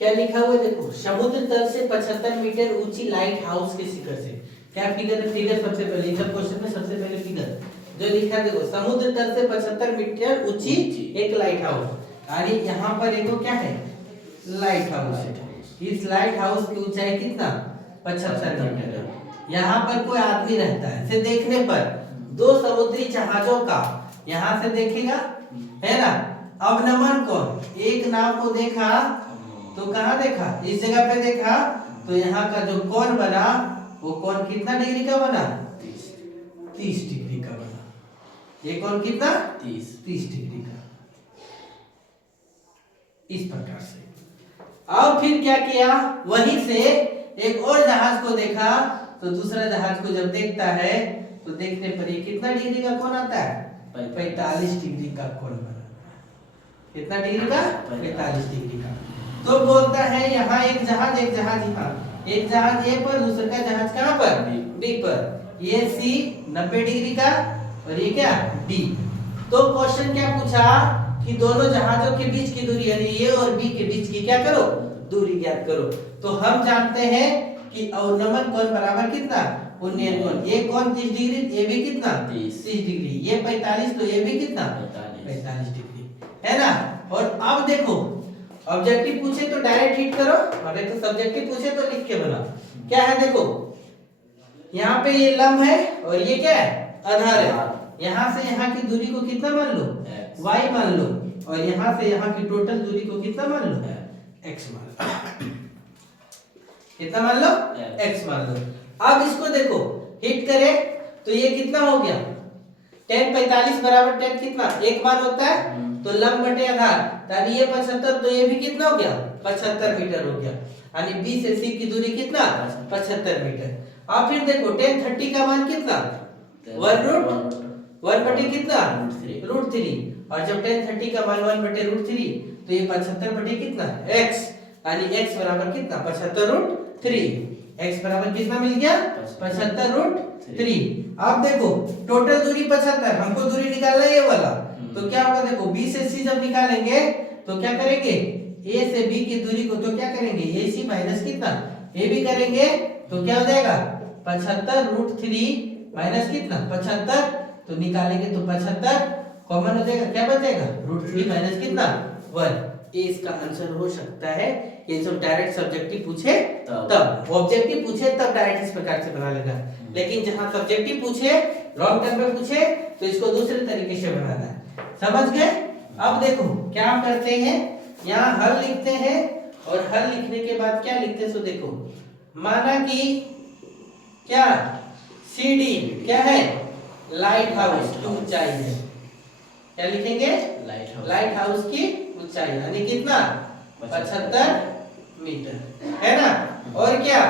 क्या लिखा हुआ है देखो, समुद्र तल से 75 मीटर ऊंची लाइट हाउस के शिखर से। क्या फिगर है? फिगर सबसे पहले सब क्वेश्चन में सबसे पहले फिगर जो लिखा है देखो, समुद्र तल से 75 मीटर ऊंची एक लाइट हाउस, और यहाँ पर देखो क्या है, लाइट हाउस है। इस लाइट हाउस की ऊंचाई कितना? 75 मीटर है। यहाँ पर कोई आदमी रहता है, इसे देखने पर दो समुद्री जहाजों का, यहाँ से देखेगा है ना, अवनमन कौन, एक नाव को देखा तो कहाँ देखा, इस जगह पे देखा, तो यहाँ का जो कोण बना वो कोण कितना डिग्री का बना? 30 डिग्री का बना। ये कोण कितना? 30 डिग्री का। इस प्रकार से अब फिर क्या किया, वहीं से एक और जहाज को देखा, तो दूसरा जहाज को जब देखता है तो देखने पर ये कितना डिग्री का कोण आता है? 45 डिग्री का कोण बना। कितना डिग्री का? 45 डिग्री का। तो बोलता है यहाँ एक जहाज यहाँ, एक जहाज ए पर, दूसरे का जहाज कहाँ पर? बी पर। ये सी 90 डिग्री का और ये क्या? डी। तो क्वेश्चन क्या पूछा कि दोनों जहाजों के बीच की दूरी यानी ए और बी के बीच की क्या करो? दूरी ज्ञात करो। तो हम जानते हैं कि अवनमन कोण बराबर कितना? उन्नयन कोण। ये कोण 30 डिग्री, ये भी कितना? 30 डिग्री। ये 45, तो ये भी कितना? 45 डिग्री, है ना। और अब देखो, ऑब्जेक्टिव पूछे तो डायरेक्ट हिट करो, और एक तो सब्जेक्टिव पूछे तो लिख के बनाओ। क्या है देखो, यहाँ पे ये लंब है और ये क्या है? आधार है। यहाँ से यहाँ की दूरी को कितना मान लो? y मान लो, और यहाँ से यहाँ की टोटल दूरी को कितना मान लो? x मान लो। कितना मान लो? x मान लो। अब इसको देखो, हिट करे तो ये कितना हो गया? tan 45 बराबर tan कितना? एक मान होता है, तो लंब बटे आधार, यानी ये 75, तो ये भी कितना हो गया? 75 मीटर हो गया। यानी बी से सी की दूरी कितना? 75 मीटर। अब फिर देखो tan 30 का मान कितना? 1 बटे कितना? √3। और जब tan 30 का मान 1 बटे √3, तो ये 75 बटे कितना? x, यानी x बराबर कितना? 75√3। x बराबर कितना मिल गया? 75√3। अब देखो टोटल दूरी 75, हमको दूरी निकालना है ये वाला, तो क्या होगा देखो, b से c जब निकालेंगे तो क्या करेंगे? a से b की दूरी को तो क्या करेंगे? ac माइनस कितना? ab करेंगे, तो क्या हो जाएगा? 75√3 माइनस कितना? 75, तो निकालेंगे तो 75 कॉमन हो जाएगा, क्या बच जाएगा? √3 माइनस कितना? 1। ये इसका आंसर हो सकता है। ये जो डायरेक्ट सब्जेक्टिव पूछे तब, ऑब्जेक्टिव पूछे तब डायरेक्ट इस प्रकार से बना लेना, लेकिन जहां सब्जेक्टिव पूछे, लॉन्ग टर्म में पूछे, तो इसको दूसरे तरीके से बनाना है। समझ गए? अब देखो क्या करते हैं, यहाँ हल लिखते हैं, और हल लिखने के बाद क्या लिखते हैं, सो देखो, माना कि क्या CD क्या है? लाइट हाउस की ऊंचाई है। क्या लिखेंगे? लाइट हाउस की ऊंचाई, यानी कितना? 75 मीटर, है ना। और क्या?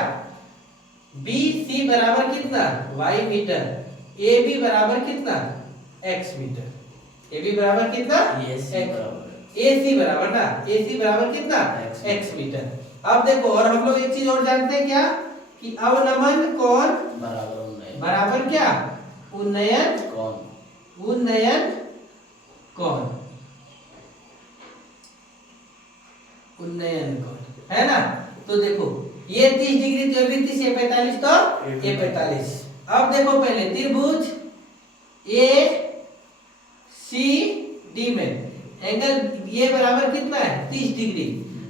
BC बराबर कितना? y metre. AB बराबर कितना? x metre. AB बराबर कितना? AC बराबर ना, AC बराबर कितना? x meter. अब देखो, और हम लोग एक चीज और जानते हैं, क्या कि अवनमन कोण बराबर क्या? उन्नयन कोण, है ना। तो देखो ये 30 डिग्री, तो ये भी 30, ये 45, तो ये 45। अब देखो पहले त्रिभुज ACD में एंगल ये बराबर कितना है? 30 डिग्री।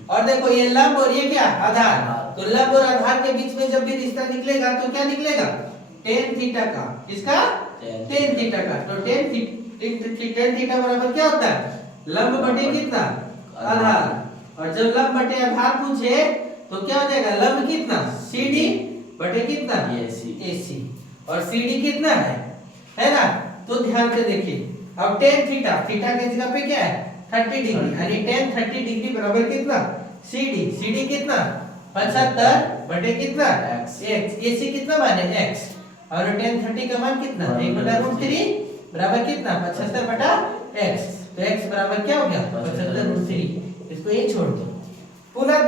और देखो ये लंब और ये क्या? आधार। तो लंब और आधार के बीच में जब भी रिश्ता निकलेगा तो क्या निकलेगा? tan थीटा का। किसका? tan थीटा का। तो tan थीटा बराबर क्या होता है? लंब बटे कितना? आधार। और जब लंब बटे आधार पूछे तो क्या हो जाएगा? लंब कितना? CD बटे कितना? AC। और CD कितना है ना। तो ध्यान से देखिए, अब tan थीटा के जगह पे क्या है? 30 डिग्री, यानी tan 30 डिग्री बराबर कितना? CD कितना? 75 बटे कितना? x। AC कितना माने? x। और tan 30 का मान कितना? 1/√3 बराबर कितना? 75 बटा x। तो x बराबर क्या हो गया? 75√3। इसको ये छोड़ दो। पुनः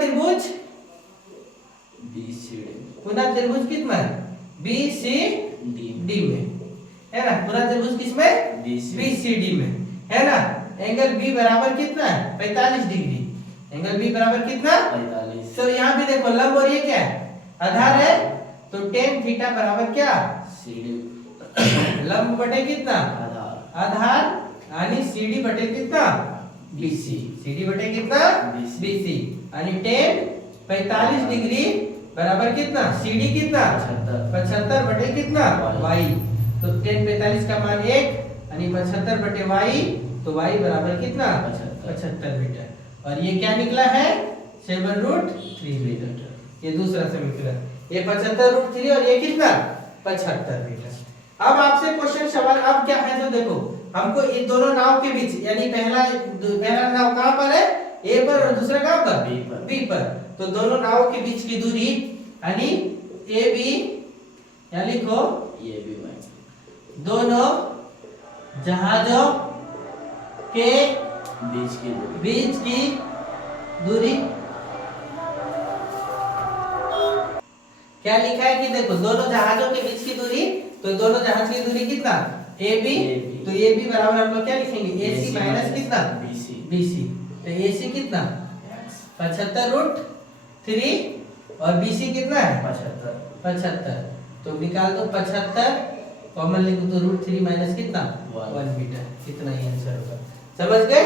त्रिभुज कितना है? BCD में, है ना। पुनः त्रिभुज किसमें? BCD में, है ना। एंगल B बराबर कितना है? 45 डिग्री। एंगल बी बराबर कितना 45। तो यहाँ भी देखो लंब और ये क्या है आधार है, तो tan थीटा बराबर क्या CD लंब बटे कितना आधार आधार यानी CD बटे कितना BC, CD बटे कितना BC यानी tan 45 डिग्री बराबर कितना CD कितना 75 बटे कितना y, तो tan 45 का मान 1 यानी 75 बटे y, तो y बराबर कितना 75 मीटर, और ये क्या निकला है 7√3 मीटर। ये दूसरा समीकरण, ये 75√3 और ये कितना 75 मीटर। अब आपसे क्वेश्चन सवाल अब क्या है, तो देखो हमको इन दोनों नाव के बीच यानी पहला नाव कहां पर है ए पर और दूसरा कहां पर बी पर, तो दोनों नाव के बीच की दूरी यानी ए बी, या लिखो ये भी दोनों जहाजों के बीच की दूरी क्या लिखा है कि देखो दोनों जहाजों के बीच की दूरी, तो दोनों जहाज की दूरी कितना ए बी, तो ए बी बराबर हम लोग क्या लिखेंगे AC माइनस कितना BC, तो AC कितना 75√3 और BC कितना है 75, तो निकाल दो 75 कॉमन लिखो तो √3 माइनस कितना 1 मीटर, कितना ही आंसर होगा। समझ गए।